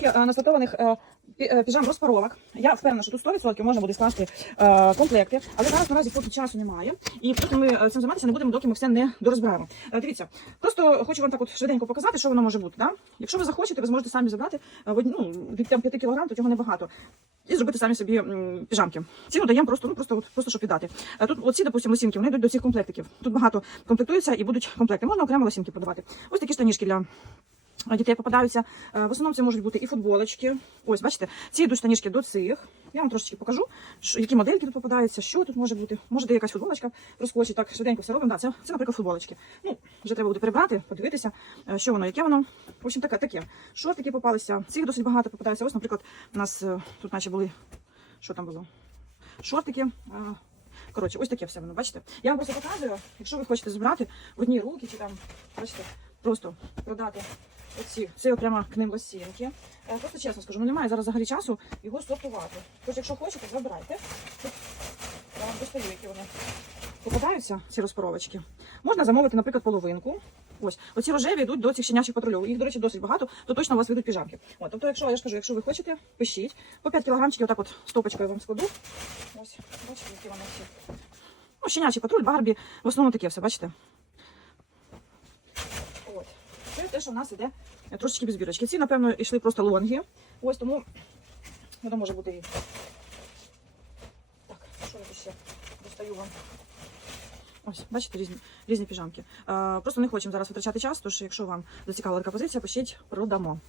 Скільки е, настатованих е, е, піжам розпаровок. Я впевнена, що тут 100% можна буде скласти комплекти, але зараз наразі поки часу немає. І поки ми цим займатися не будемо, доки ми все не дорозбираємо. Дивіться, просто хочу вам так от швиденько показати, що воно може бути. Да? Якщо ви захочете, ви зможете самі забрати ну, від там, 5 кг, то цього небагато. І зробити самі собі піжамки. Ціну даємо просто, ну просто, просто щоб віддати. Тут оці, допустимо, лосінки, вони йдуть до цих комплектиків. Тут багато комплектуються і будуть комплекти. Можна окремо лосінки продавати. Ось такі штанішки для Дітей попадаються. Е, В основному це можуть бути і футболочки. Ось, бачите, ці йдуть штанішки до цих. Я вам трошечки покажу, які модельки тут попадаються, що тут може бути. Може, де якась футболочка розкочить. Так, швиденько все робимо. Да, це, це, наприклад, футболочки. Ну, вже треба буде прибрати, подивитися, е, що воно, яке воно. В общем, таке, таке. Шортики попалися. Цих досить багато попадаються. Ось, наприклад, у нас е, тут наче були. Що там було? Шортики. Коротше, ось таке все воно, бачите? Я вам просто показую, якщо ви хочете збирати в одні руки чи там, бачите, просто продати оці, це окремо к ним лосінки. Е, Просто чесно скажу, ну немає зараз взагалі часу його сортувати. Тож, якщо хочете, забирайте. Я вам достаю, які вони попадаються, ці розпаровочки. Можна замовити, наприклад, половинку. Ось, оці рожеві йдуть до цих щенячих патрульов. Їх, до речі, досить багато, то точно у вас вийдуть піжамки. От, тобто, якщо я ж кажу, якщо ви хочете, пишіть. По 5 кілограмчиків отак от стопочкою вам складу. Ось, бачите, які вони всі. Ну, щенячий патруль, Барбі, в основному таке все, бачите? Це те, що в нас іде е, трошечки без бірочки. Ці, напевно, йшли просто лонги. Ось тому воно може бути і. Так, що я тут ще достаю вам? Ось, бачите, різні, різні піжамки. Е, просто не хочемо зараз витрачати час, тож якщо вам зацікавила така позиція, пишіть, продамо.